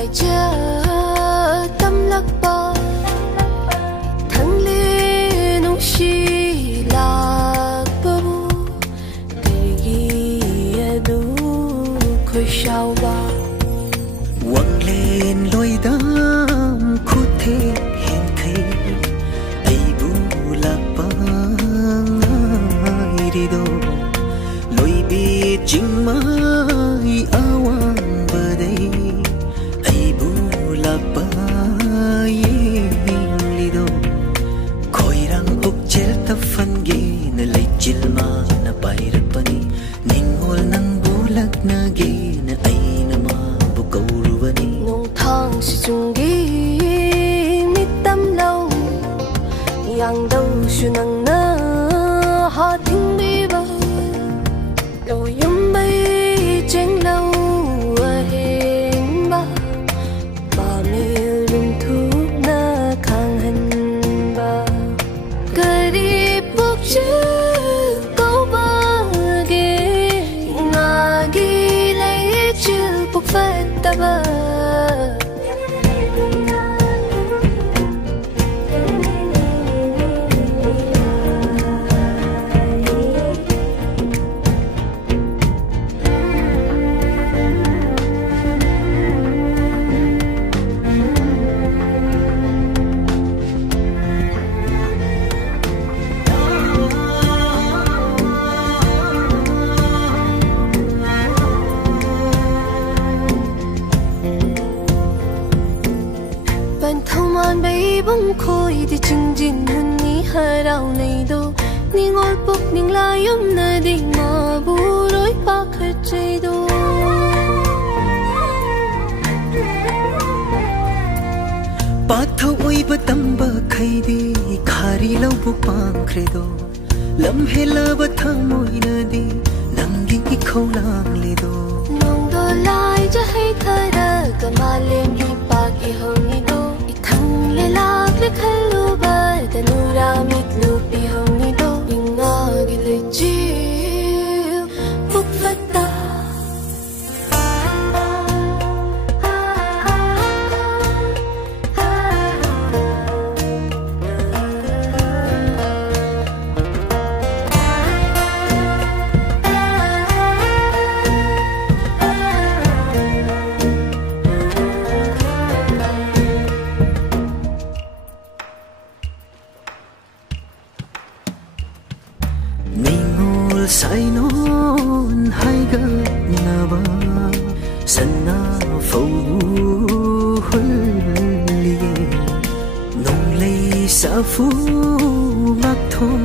lại chưa tâm lắc bờ thằng lê nung chi lạc bờ cái gì đủ khơi sao ba quăng lên lối đám khút thế hẹn thấy ai bu lạc băng ai đi đâu lối biết chính mai awan bờ đây ai bu lạc băng đi đâu khoi rang ốc chel ta phân ghê na lấy chil ma na bay ra pani ningol nang bu lạc na ghê na ai na ma bu cầu ru bani nung thang si chung gi mi tâm lâu yang đâu su nang na ha thing bi ba lo yum bay cheng lâu a hen ba ba mi lung thu na khang han ba gari buk chu câu ba ge nga gi lấy chu buk phát ta ba bông khôi thì chừng gìn hơn ní hai đau này đâu ní ngồi bốc ní la yếm na đi mà bu rối bạc hết chơi đâu bát thâu ôi bát tâm bơ khay đi khari lâu bu pang credo lâm he la bát tham môi na đi nang gi khâu lang le do nong do lai cho hay thơ ra cả mà lên đi bạc i hồng ni đâu thằng lê lạc lê khăn lu ba ta nu ra mít lu pi hồng ni đâu nhưng ngờ cái lời chiều phúc phát ta sai non hai ga na ba sana phâu hul liye nong lei sa phu mak thon